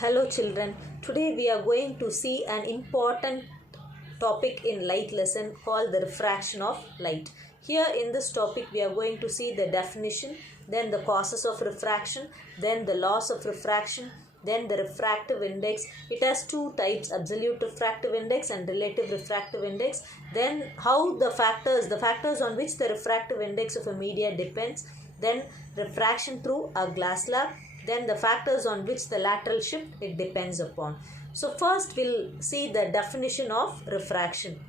Hello children, today we are going to see an important topic in light lesson called the refraction of light. Here in this topic we are going to see the definition, then the causes of refraction, then the laws of refraction, then the refractive index. It has two types, absolute refractive index and relative refractive index. Then how the factors on which the refractive index of a media depends, then refraction through a glass slab, then the factors on which the lateral shift it depends upon. So first we'll see the definition of refraction.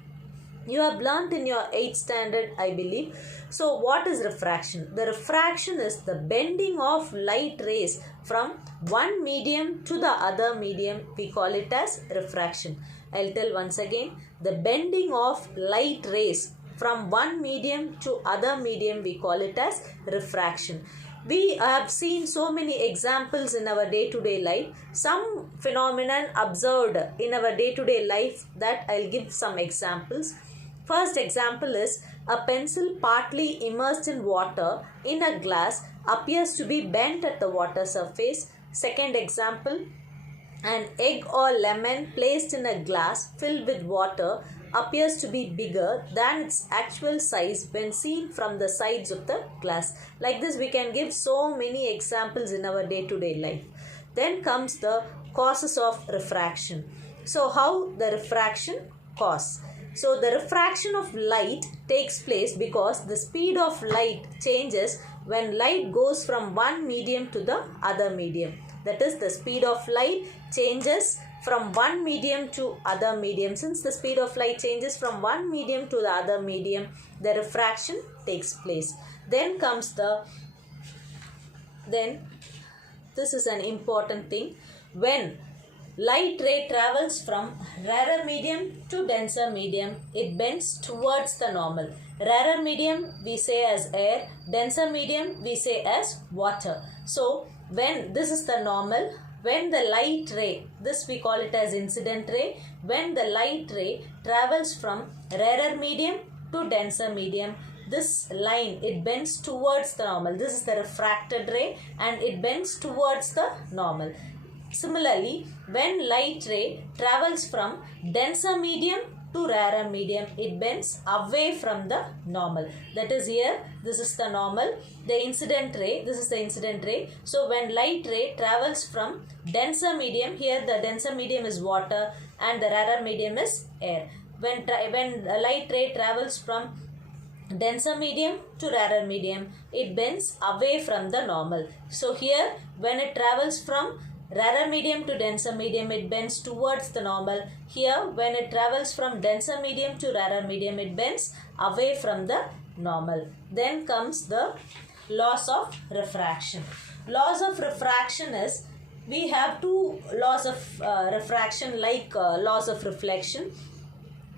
You have learnt in your 8th standard, I believe. So what is refraction? The refraction is the bending of light rays from one medium to the other medium. We call it as refraction. I'll tell once again. The bending of light rays from one medium to other medium, we call it as refraction. We have seen so many examples in our day-to-day life. Some phenomenon observed in our day-to-day life that I'll give some examples. First example is a pencil partly immersed in water in a glass appears to be bent at the water surface. Second example, an egg or lemon placed in a glass filled with water appears to be bigger than its actual size when seen from the sides of the glass. Like this, we can give so many examples in our day-to-day life. Then comes the causes of refraction. So how the refraction cause? So the refraction of light takes place because the speed of light changes when light goes from one medium to the other medium. That is, the speed of light changes from one medium to other medium. Since the speed of light changes from one medium to the other medium, the refraction takes place. Then this is an important thing. When light ray travels from rarer medium to denser medium, it bends towards the normal. Rarer medium we say as air, denser medium we say as water. So when this is the normal, when the light ray, this we call it as incident ray, when the light ray travels from rarer medium to denser medium, this line, it bends towards the normal. This is the refracted ray and it bends towards the normal. Similarly, when light ray travels from denser medium to rarer medium, it bends away from the normal. That is, here this is the normal, the incident ray, this is the incident ray. So when light ray travels from denser medium, here the denser medium is water and the rarer medium is air. When light ray travels from denser medium to rarer medium, it bends away from the normal. So here when it travels from rarer medium to denser medium, it bends towards the normal. Here when it travels from denser medium to rarer medium, it bends away from the normal. Then comes the laws of refraction. Laws of refraction is, we have two laws of refraction like laws of reflection.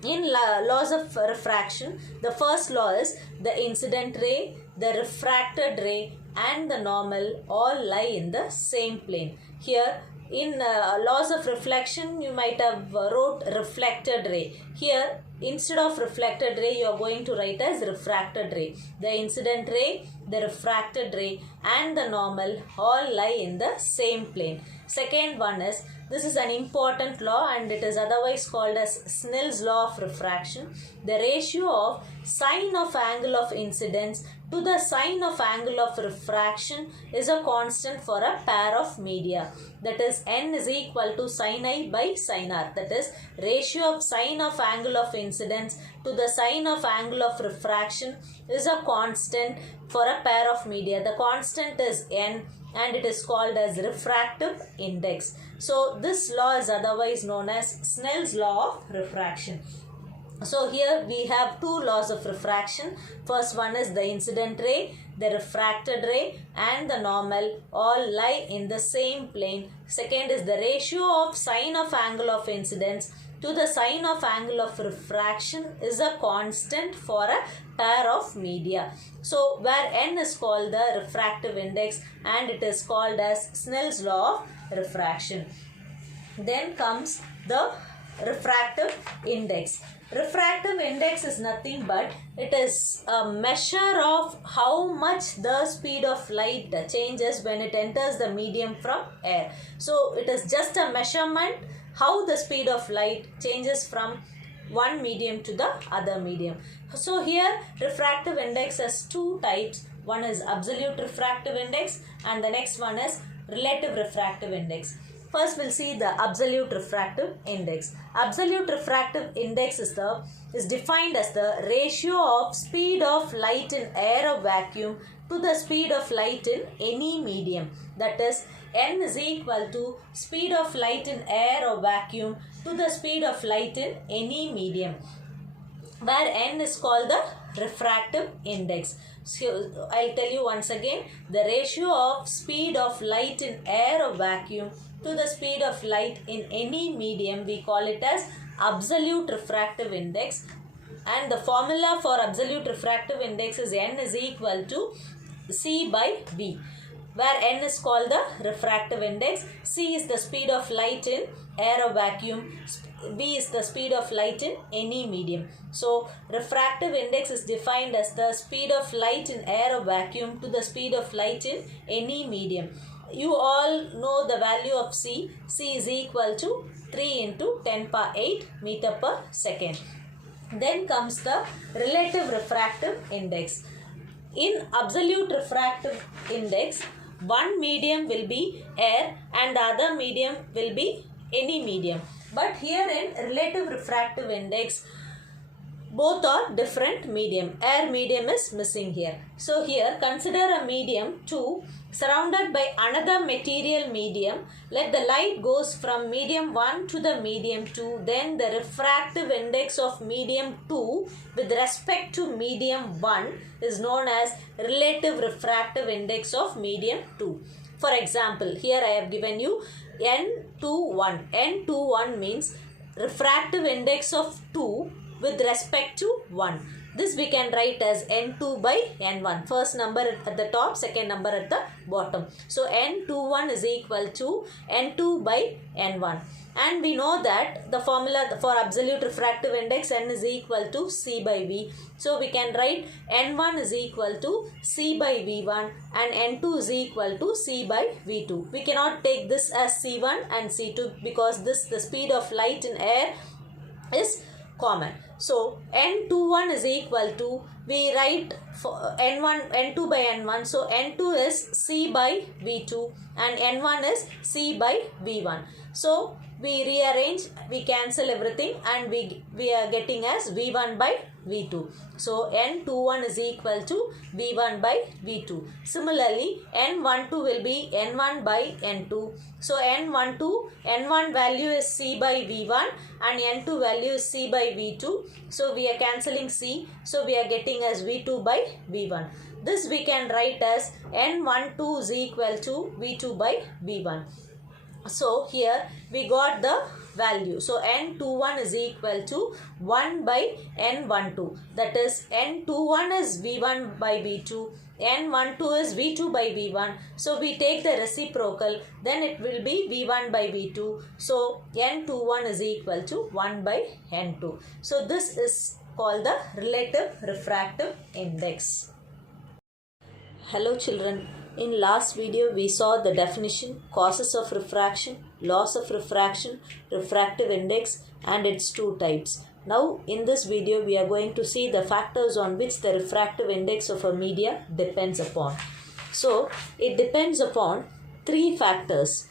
In laws of refraction, the first law is the incident ray, the refracted ray and the normal all lie in the same plane. Here in laws of reflection, you might have wrote reflected ray. Here instead of reflected ray, you are going to write as refracted ray. The incident ray, the refracted ray and the normal all lie in the same plane. Second one is, this is an important law and it is otherwise called as Snell's law of refraction. The ratio of sine of angle of incidence to the sine of angle of refraction is a constant for a pair of media. That is, n is equal to sin I by sin r. That is, ratio of sine of angle of incidence to the sine of angle of refraction is a constant for a pair of media. The constant is n and it is called as refractive index. So this law is otherwise known as Snell's law of refraction. So here we have two laws of refraction. First one is the incident ray, the refracted ray and the normal all lie in the same plane. Second is the ratio of sine of angle of incidence to the sine of angle of refraction is a constant for a pair of media. So where n is called the refractive index and it is called as Snell's law of refraction. Then comes the refractive index. Refractive index is nothing but it is a measure of how much the speed of light changes when it enters the medium from air. So it is just a measurement how the speed of light changes from one medium to the other medium. So here refractive index has two types. One is absolute refractive index and the next one is relative refractive index. First we'll see the absolute refractive index. Absolute refractive index is defined as the ratio of speed of light in air or vacuum to the speed of light in any medium. That is, n is equal to speed of light in air or vacuum to the speed of light in any medium, where n is called the refractive index. So I'll tell you once again, the ratio of speed of light in air or vacuum to the speed of light in any medium, we call it as absolute refractive index, and the formula for absolute refractive index is n is equal to c by v, where n is called the refractive index, c is the speed of light in air or vacuum, v is the speed of light in any medium. So refractive index is defined as the speed of light in air or vacuum to the speed of light in any medium. You all know the value of c. C is equal to 3 into 10 power 8 meter per second. Then comes the relative refractive index. In absolute refractive index, one medium will be air and the other medium will be any medium. But here in relative refractive index, both are different medium. Air medium is missing here. So here consider a medium 2 surrounded by another material medium. Let the light goes from medium 1 to the medium 2. Then the refractive index of medium 2 with respect to medium 1 is known as relative refractive index of medium 2. For example, here I have given you N21. N21 means refractive index of 2 with respect to 1. This we can write as N2 by N1. First number at the top, second number at the bottom. So N21 is equal to N2 by N1. And we know that the formula for absolute refractive index N is equal to C by V. So we can write N1 is equal to C by V1 and N2 is equal to C by V2. We cannot take this as C1 and C2 because the speed of light in air is common. So N21 is equal to, we write for N2 by N1. So N2 is C by V2 and N1 is C by V1. So we rearrange, we cancel everything and we are getting as V1 by V2. So N21 is equal to V1 by V2. Similarly, N12 will be N1 by N2. So N1 value is C by V1 and N2 value is C by V2. So we are cancelling C. So we are getting as V2 by V1. This we can write as N12 is equal to V2 by V1. So here we got the value. So N21 is equal to 1 by N12. That is N21 is V1 by V2. N12 is V2 by V1. So we take the reciprocal. Then it will be V1 by V2. So N21 is equal to 1 by N2. So this is called the relative refractive index. Hello children. In last video, we saw the definition, causes of refraction, laws of refraction, refractive index and its two types. Now, in this video, we are going to see the factors on which the refractive index of a media depends upon. So, it depends upon three factors.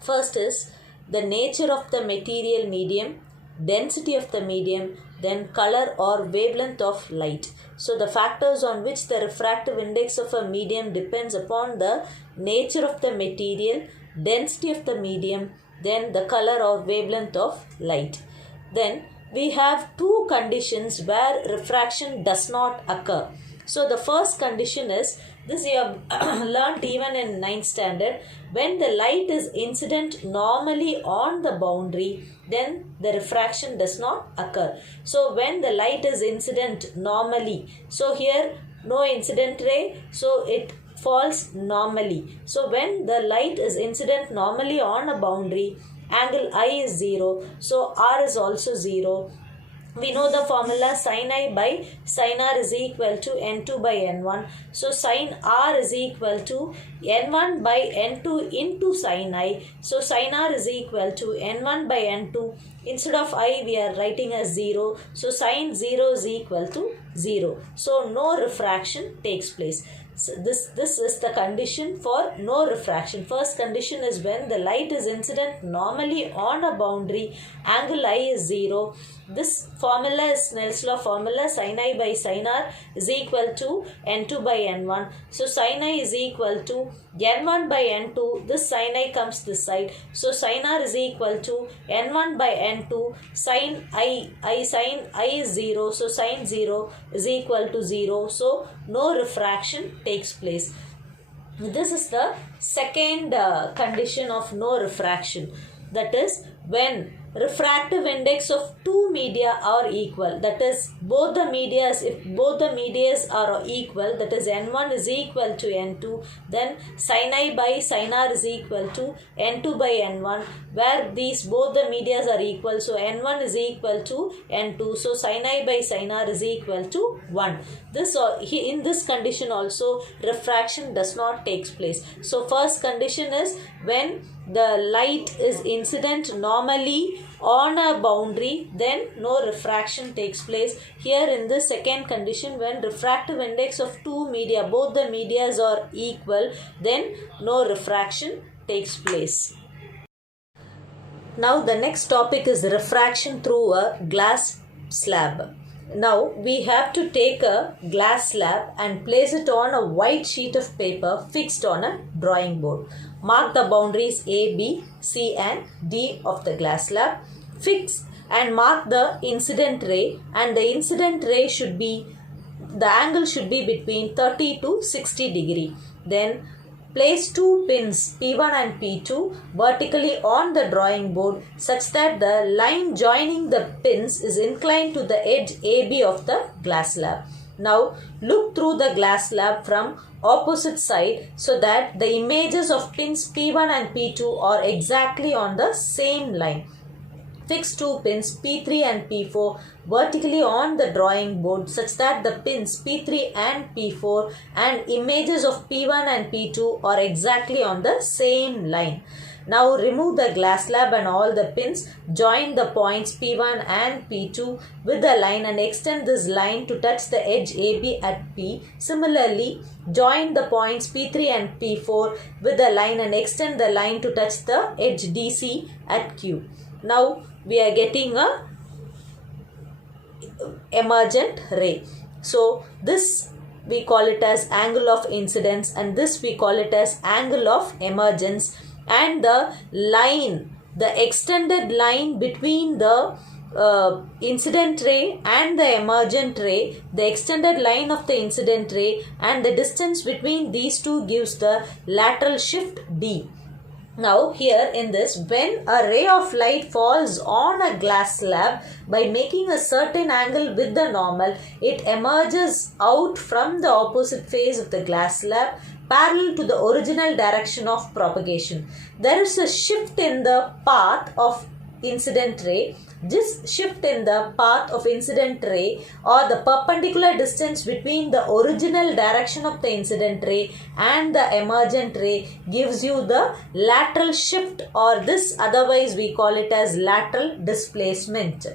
First is the nature of the material medium, density of the medium, then color or wavelength of light. So the factors on which the refractive index of a medium depends upon the nature of the material, density of the medium, then the color or wavelength of light. Then we have two conditions where refraction does not occur. So the first condition is, this you have learnt even in 9th standard, when the light is incident normally on the boundary, then the refraction does not occur. So when the light is incident normally, so here no incident ray, so it falls normally. So when the light is incident normally on a boundary, angle I is 0, so R is also 0. We know the formula sin I by sin r is equal to n2 by n1. So sin r is equal to n1 by n2 into sin I. So sin r is equal to n1 by n2. Instead of I, we are writing as 0. So sin 0 is equal to 0. So no refraction takes place. So this is the condition for no refraction. First condition is when the light is incident normally on a boundary, angle I is 0. This formula is Snell's law formula. Sin I by sin r is equal to n2 by n1. So sin I is equal to n1 by n2. This sin I comes this side. So sin r is equal to n1 by n2. Sin I is 0. So sin 0 is equal to 0. So no refraction takes place. This is the second condition of no refraction. That is when refractive index of two media are equal. That is both the medias, if both the medias are equal, that is n1 is equal to n2, then sin I by sin r is equal to n2 by n1, where these both the medias are equal. So n1 is equal to n2. So sin I by sin r is equal to 1. In this condition also refraction does not take place. So first condition is when the light is incident normally on a boundary, then no refraction takes place. Here in this second condition, when refractive index of two media, both the medias are equal, then no refraction takes place. Now the next topic is refraction through a glass slab. Now we have to take a glass slab and place it on a white sheet of paper fixed on a drawing board. Mark the boundaries A, B, C and D of the glass slab. Fix and mark the incident ray, and the incident ray should be, the angle should be between 30 to 60 degree. Then place two pins P1 and P2 vertically on the drawing board such that the line joining the pins is inclined to the edge AB of the glass slab. Now look through the glass slab from opposite side so that the images of pins P1 and P2 are exactly on the same line. Fix two pins P3 and P4 vertically on the drawing board such that the pins P3 and P4 and images of P1 and P2 are exactly on the same line. Now remove the glass slab and all the pins. Join the points P1 and P2 with the line and extend this line to touch the edge AB at P. Similarly, join the points P3 and P4 with the line and extend the line to touch the edge DC at Q. Now we are getting a emergent ray. So this we call it as angle of incidence and this we call it as angle of emergence, and the line, the extended line between the incident ray and the emergent ray, the extended line of the incident ray and the distance between these two gives the lateral shift D. Now here in this, when a ray of light falls on a glass slab by making a certain angle with the normal, it emerges out from the opposite face of the glass slab parallel to the original direction of propagation. There is a shift in the path of incident ray. This shift in the path of incident ray or the perpendicular distance between the original direction of the incident ray and the emergent ray gives you the lateral shift, or this otherwise we call it as lateral displacement.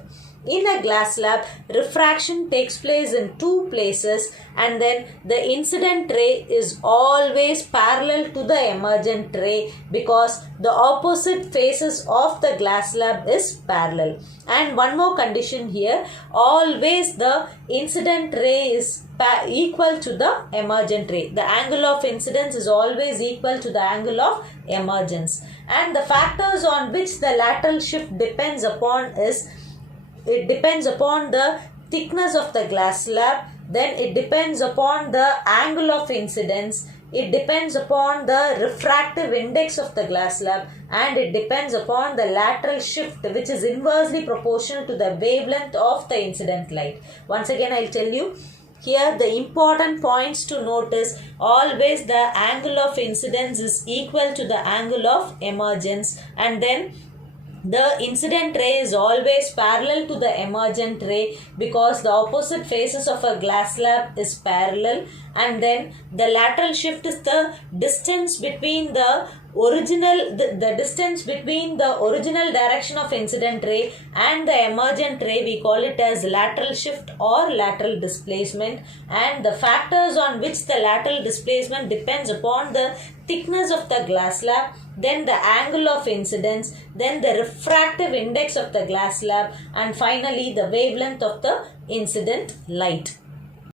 In a glass slab, refraction takes place in two places and then the incident ray is always parallel to the emergent ray because the opposite faces of the glass slab is parallel. And one more condition here, always the incident ray is equal to the emergent ray. The angle of incidence is always equal to the angle of emergence. And the factors on which the lateral shift depends upon is, it depends upon the thickness of the glass slab, then it depends upon the angle of incidence, it depends upon the refractive index of the glass slab, and it depends upon the lateral shift which is inversely proportional to the wavelength of the incident light. Once again I will tell you, here the important points to note is always the angle of incidence is equal to the angle of emergence, and then The incident ray is always parallel to the emergent ray because the opposite faces of a glass slab is parallel, and then the lateral shift is the distance between the distance between the original direction of incident ray and the emergent ray. We call it as lateral shift or lateral displacement, and the factors on which the lateral displacement depends upon the thickness of the glass slab, then the angle of incidence, then the refractive index of the glass slab, and finally the wavelength of the incident light.